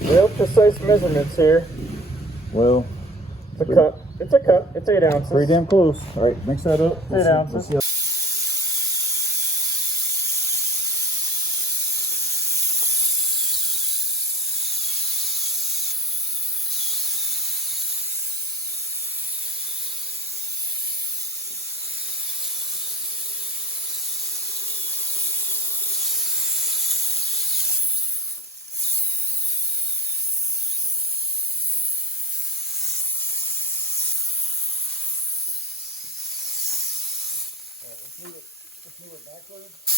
Real precise measurements here. Well, It's a cup. It's a cup. It's 8 ounces. pretty damn close. All right, mix that up. 8 ounces. Let's see how let's move it backwards.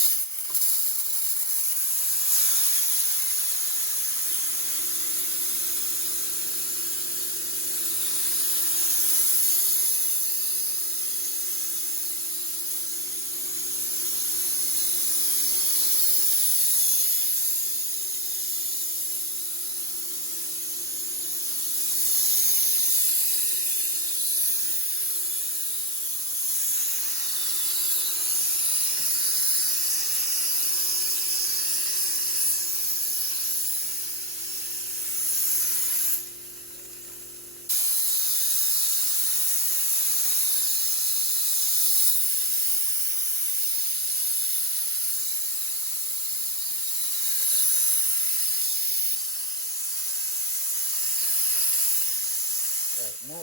All right, now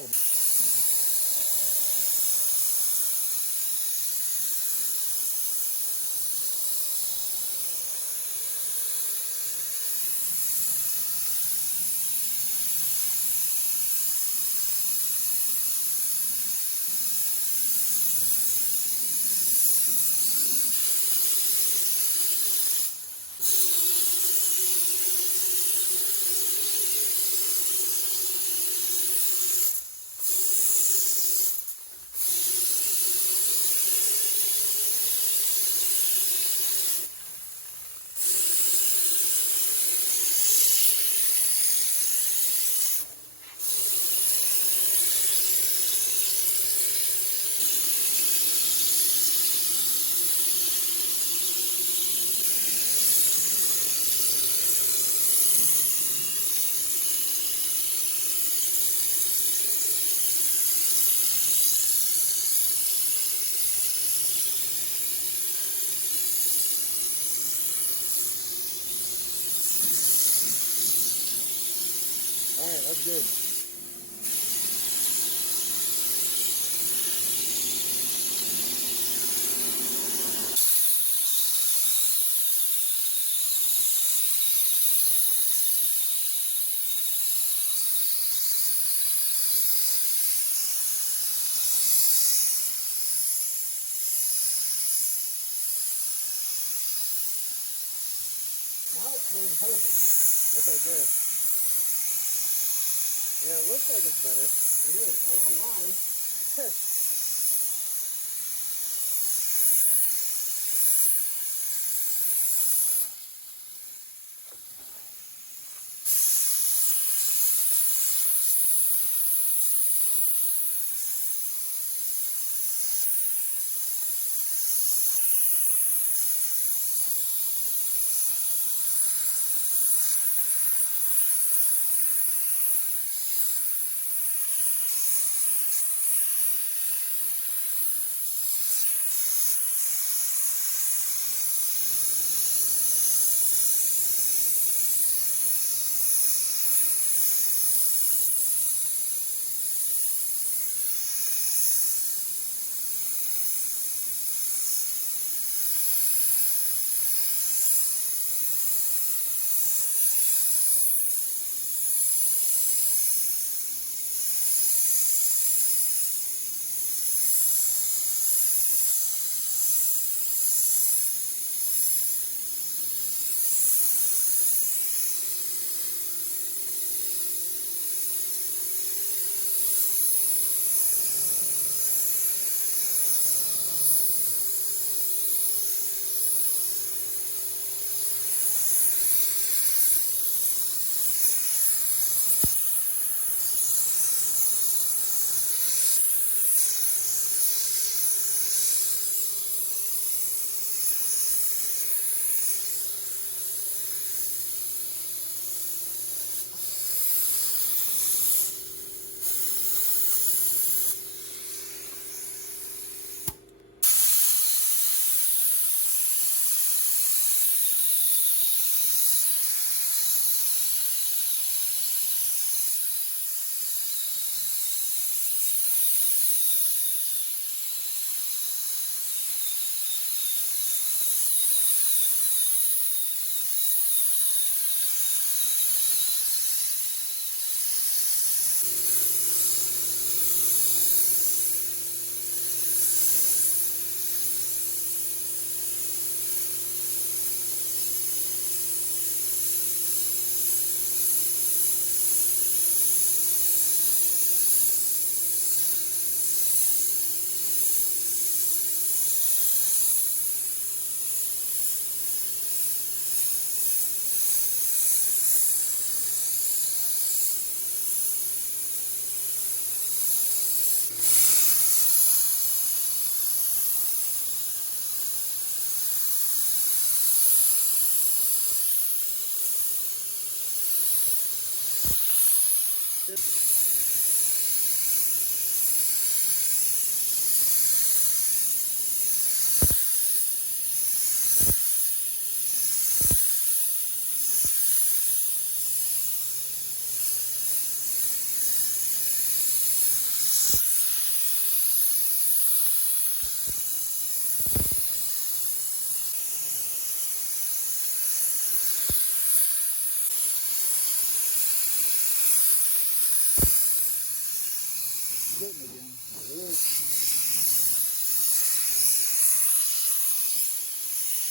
all right, that's good. Now it's burning perfect. Okay, good. Yeah, it looks like it's better. It is. I don't know why.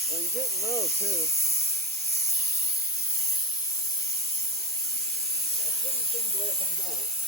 Well, you're getting low too. I shouldn't think the way it comes out.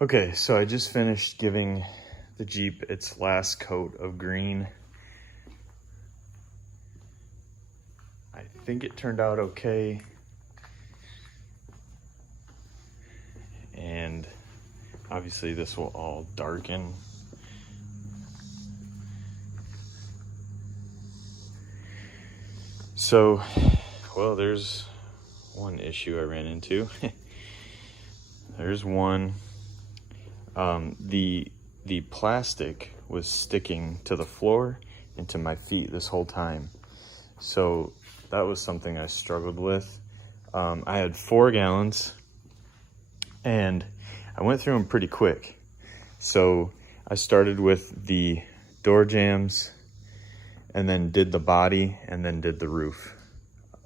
Okay, so I just finished giving the Jeep its last coat of green. I think it turned out okay. And obviously this will all darken. So, well, there's one issue I ran into. There's one. The plastic was sticking to the floor and to my feet this whole time. So that was something I struggled with. I had 4 gallons and I went through them pretty quick. So I started with the door jambs and then did the body and then did the roof.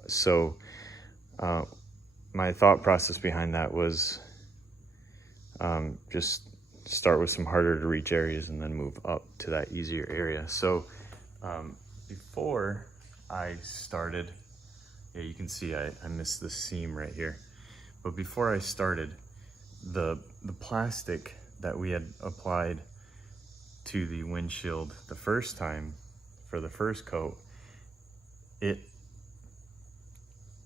So my thought process behind that was just start with some harder to reach areas and then move up to that easier area. So before I started, yeah, you can see I missed the seam right here. But before I started, the plastic that we had applied to the windshield the first time for the first coat, it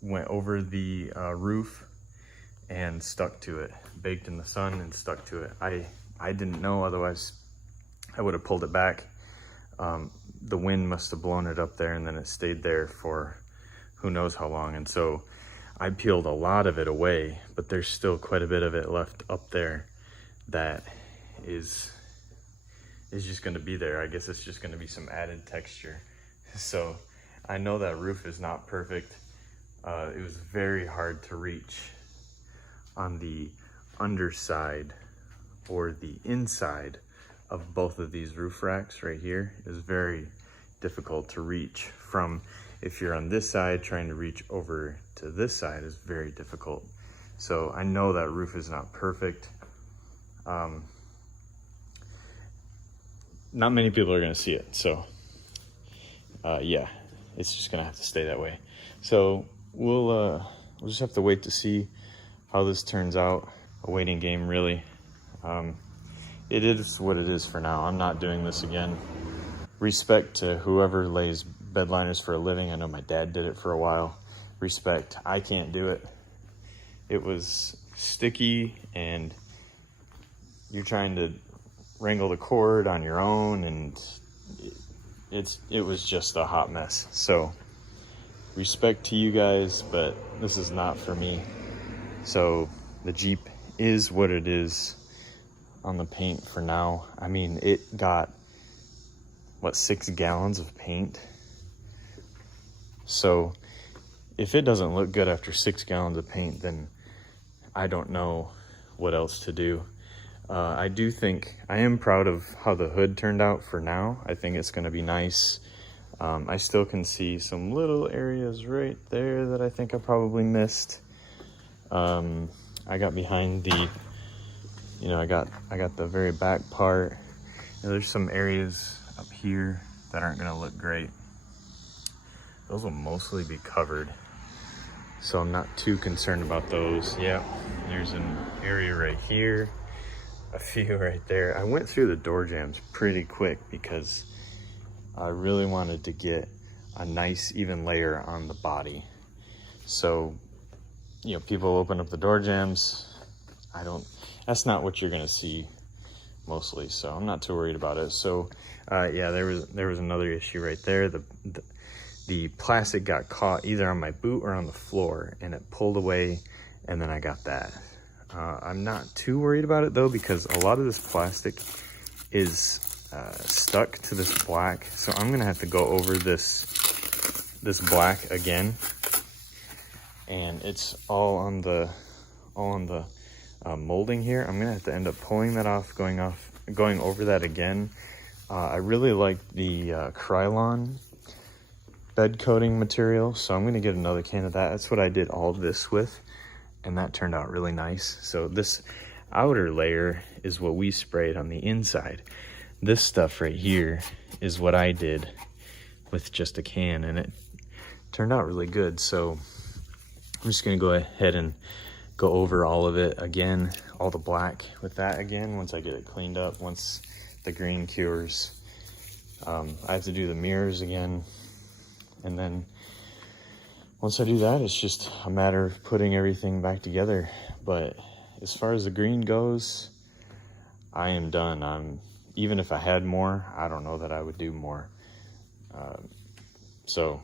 went over the roof and stuck to it, baked in the sun and stuck to it. I didn't know, otherwise I would have pulled it back. The wind must have blown it up there and then it stayed there for who knows how long. And so I peeled a lot of it away, but there's still quite a bit of it left up there that is just gonna be there. I guess it's just gonna be some added texture. So I know that roof is not perfect. It was very hard to reach on the underside or the inside of both of these roof racks right here. Is very difficult to reach from. If you're on this side, trying to reach over to this side is very difficult. So I know that roof is not perfect. Not many people are gonna see it. So yeah, it's just gonna have to stay that way. So we'll just have to wait to see how this turns out. A waiting game, really. It is what it is for now. I'm not doing this again. Respect to whoever lays bed liners for a living. I know my dad did it for a while. Respect. I can't do it. It was sticky and you're trying to wrangle the cord on your own, and it was just a hot mess. So respect to you guys, but this is not for me. So the Jeep is what it is on the paint for now. I mean, it got, what, 6 gallons of paint? So if it doesn't look good after 6 gallons of paint, then I don't know what else to do. I do think, I am proud of how the hood turned out for now. I think it's gonna be nice. I still can see some little areas right there that I think I probably missed. I got behind the, you know, I got the very back part. And there's some areas up here that aren't gonna look great. Those will mostly be covered, so I'm not too concerned about those. Yeah, there's an area right here, a few right there. I went through the door jambs pretty quick because I really wanted to get a nice even layer on the body. So, you know, people open up the door jambs. That's not what you're gonna see mostly, so I'm not too worried about it. So yeah, there was another issue right there. The plastic got caught either on my boot or on the floor, and it pulled away, and then I got that. I'm not too worried about it though, because a lot of this plastic is stuck to this black, so I'm gonna have to go over this black again, and it's all on the molding here. I'm gonna have to end up pulling that off, going over that again. I really like the Krylon bed coating material, so I'm gonna get another can of that. That's what I did all of this with, and that turned out really nice. So this outer layer is what we sprayed on the inside. This stuff right here is what I did with just a can, and it turned out really good. So I'm just gonna go ahead and go over all of it again, all the black with that again, once I get it cleaned up, once the green cures. I have to do the mirrors again, and then once I do that, it's just a matter of putting everything back together. But as far as the green goes, I am done. Even if I had more, I don't know that I would do more. So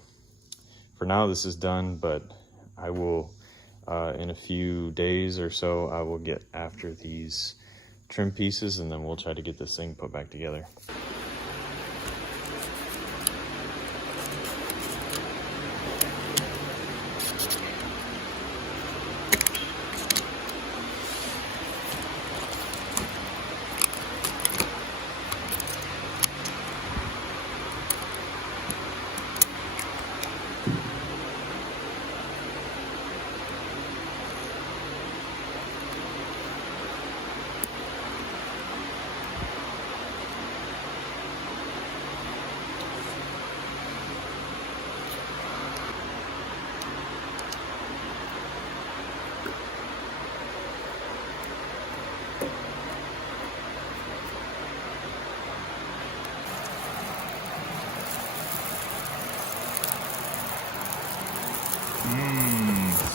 for now, this is done, but I will, in a few days or so, I will get after these trim pieces, and then we'll try to get this thing put back together.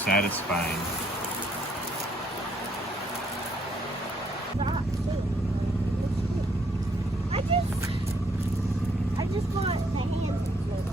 Satisfying. I just got my hands into it.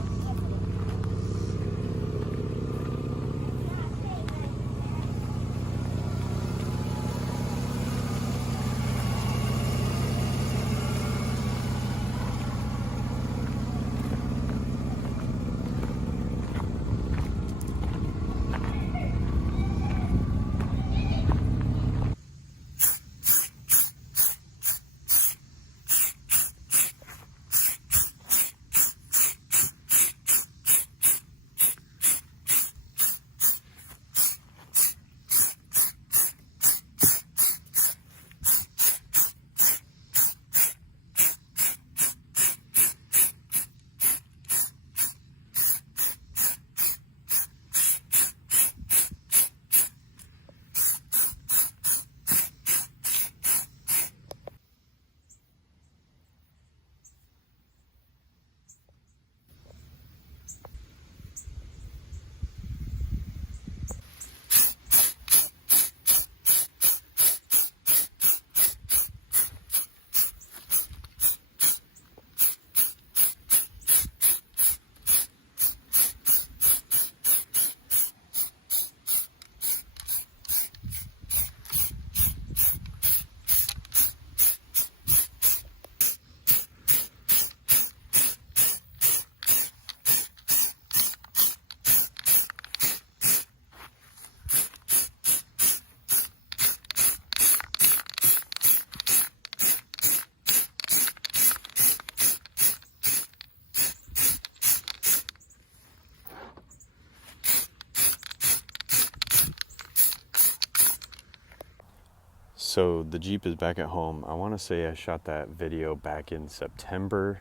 So the Jeep is back at home. I want to say I shot that video back in September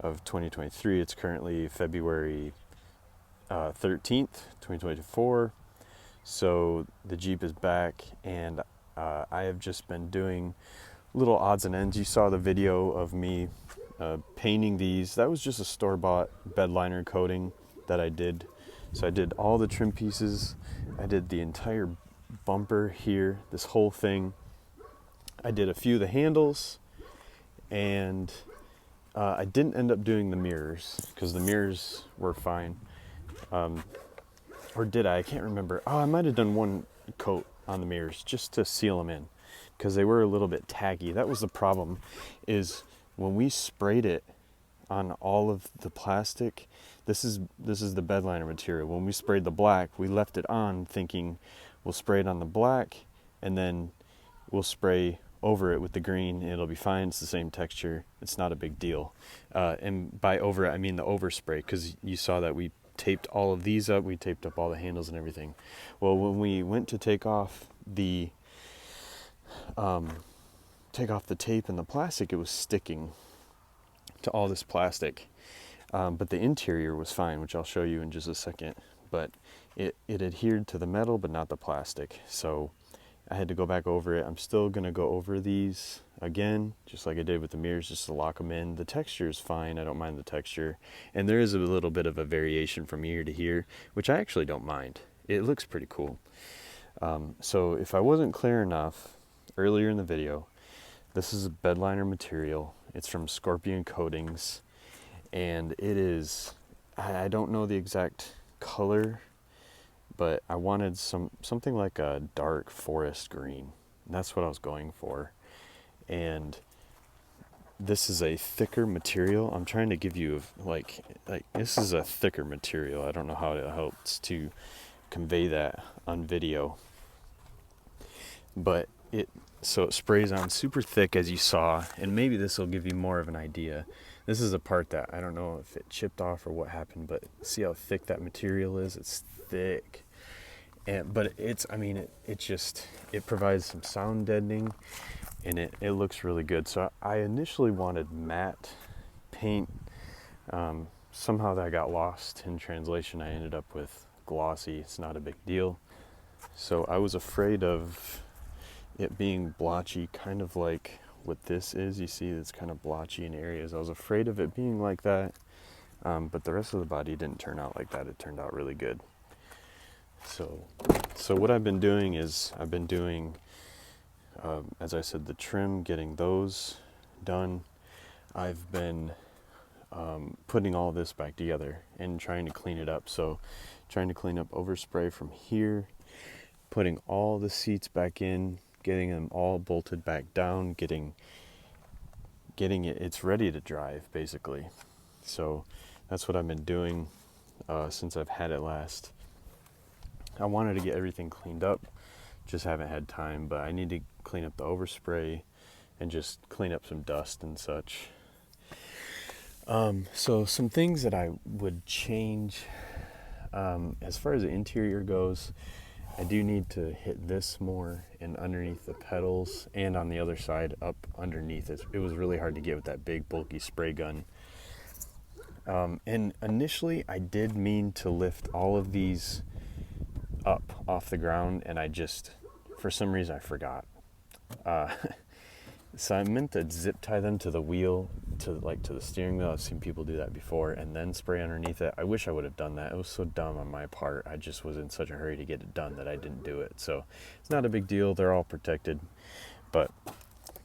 of 2023. It's currently February 13th, 2024. So the Jeep is back, and I have just been doing little odds and ends. You saw the video of me painting these. That was just a store-bought bed liner coating that I did. So I did all the trim pieces. I did the entire bumper here, this whole thing. I did a few of the handles, and I didn't end up doing the mirrors because the mirrors were fine. Or did I? I can't remember. Oh, I might have done one coat on the mirrors just to seal them in because they were a little bit tacky. That was the problem, is when we sprayed it on all of the plastic, this is the bed liner material. When we sprayed the black, we left it on thinking we'll spray it on the black and then we'll spray over it with the green and it'll be fine. It's the same texture. It's not a big deal. And by over it, I mean the overspray, because you saw that we taped all of these up. We taped up all the handles and everything. Well, when we went to take off the tape and the plastic, it was sticking to all this plastic. But the interior was fine, which I'll show you in just a second. But it adhered to the metal, but not the plastic. So I had to go back over it. I'm still going to go over these again, just like I did with the mirrors, just to lock them in. The texture is fine. I don't mind the texture. And there is a little bit of a variation from here to here, which I actually don't mind. It looks pretty cool. So if I wasn't clear enough earlier in the video, this is a bed liner material. It's from Scorpion Coatings. And it is, I don't know the exact color, but I wanted something like a dark forest green. And that's what I was going for. And this is a thicker material. I'm trying to give you like this is a thicker material. I don't know how it helps to convey that on video, but so it sprays on super thick, as you saw, and maybe this will give you more of an idea. This is a part that I don't know if it chipped off or what happened, but see how thick that material is? It's thick. But it's, I mean, it provides some sound deadening, and it looks really good. So I initially wanted matte paint. Somehow that got lost in translation. I ended up with glossy. It's not a big deal. So I was afraid of it being blotchy, kind of like what this is. You see it's kind of blotchy in areas. I was afraid of it being like that, but the rest of the body didn't turn out like that. It turned out really good. So what I've been doing is I've been doing, as I said, the trim, getting those done. I've been putting all this back together and trying to clean it up. So trying to clean up overspray from here, putting all the seats back in, getting them all bolted back down, getting it's ready to drive, basically. So that's what I've been doing since I've had it last. I wanted to get everything cleaned up, just haven't had time, but I need to clean up the overspray and just clean up some dust and such. So some things that I would change, as far as the interior goes, I do need to hit this more and underneath the pedals, and on the other side up underneath it. It was really hard to get with that big bulky spray gun. And initially I did mean to lift all of these up off the ground, and I just, for some reason, I forgot. So I meant to zip tie them to the wheel, to the steering wheel. I've seen people do that before, and then spray underneath it. I wish I would have done that. It was so dumb on my part. I just was in such a hurry to get it done that I didn't do it. So it's not a big deal. They're all protected, but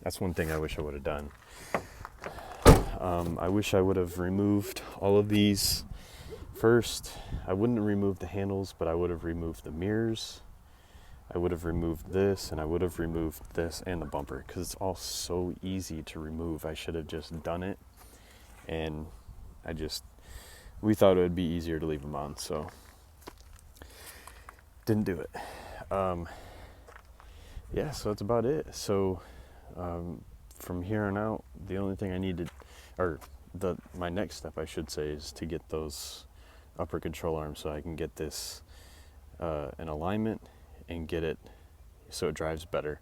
that's one thing I wish I would have done. I wish I would have removed all of these first. I wouldn't have removed the handles, but I would have removed the mirrors. I would have removed this, and I would have removed this and the bumper, because it's all so easy to remove. I should have just done it, and we thought it would be easier to leave them on, so didn't do it. Yeah, so that's about it. So from here on out, the only thing I needed, or my next step, I should say, is to get those upper control arms so I can get this in alignment and get it so it drives better.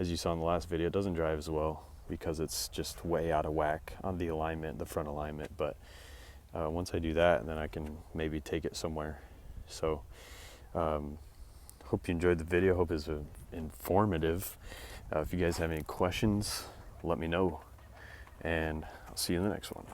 as you saw in the last video, it doesn't drive as well because it's just way out of whack on the alignment, the front alignment. But once I do that, then I can maybe take it somewhere. So hope you enjoyed the video. Hope it's informative. If you guys have any questions, let me know, and I'll see you in the next one.